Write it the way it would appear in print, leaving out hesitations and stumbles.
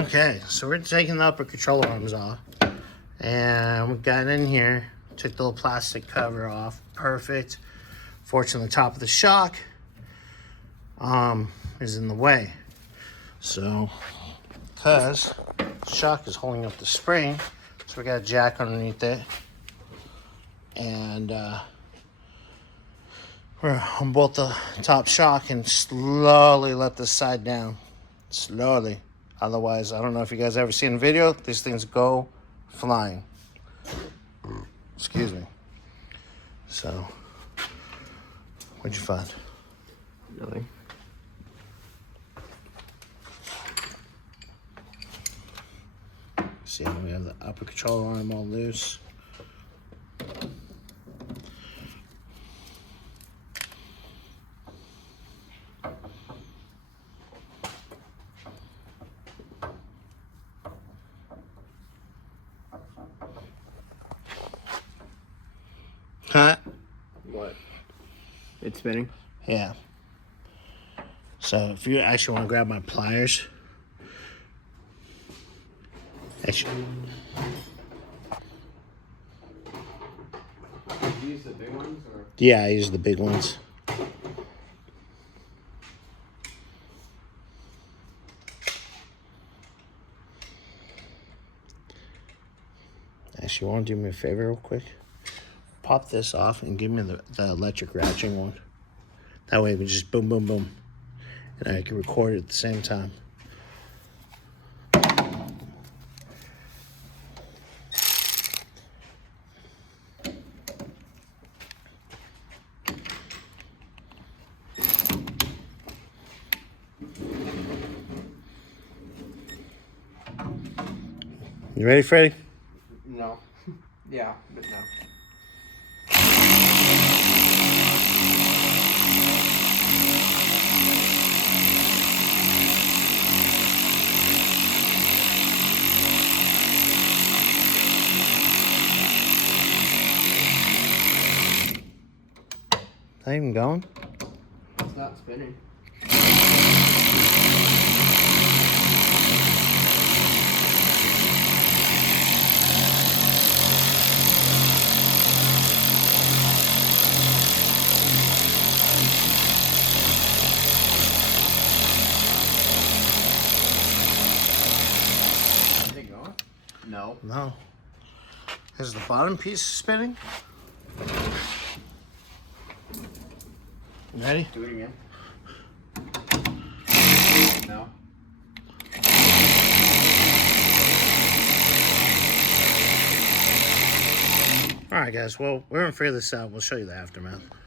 Okay, so we're taking the upper control arms off. And we got in here, took the little plastic cover off. Perfect. Fortunately, the top of the shock is in the way. So, because the shock is holding up the spring, so we got a jack underneath it. And we're on both the top shock and slowly let this side down. Slowly. Otherwise, I don't know if you guys ever seen a video, these things go flying. Excuse me. So, what'd you find? Nothing. See how we have the upper control arm all loose. Huh? What? It's spinning? Yeah. So if you actually want to grab my pliers. Actually. Did you use the big ones or? Yeah, I use the big ones. Actually, you want to do me a favor real quick? Pop this off and give me the electric ratcheting one. That way we just boom, boom, boom. And I can record it at the same time. You ready, Freddie? No. Yeah, but no. Not even going? It's not spinning. Is it going? No. No. Is the bottom piece spinning? You ready? Do it again. No. All right, guys. Well, we're going to figure this out. We'll show you the aftermath.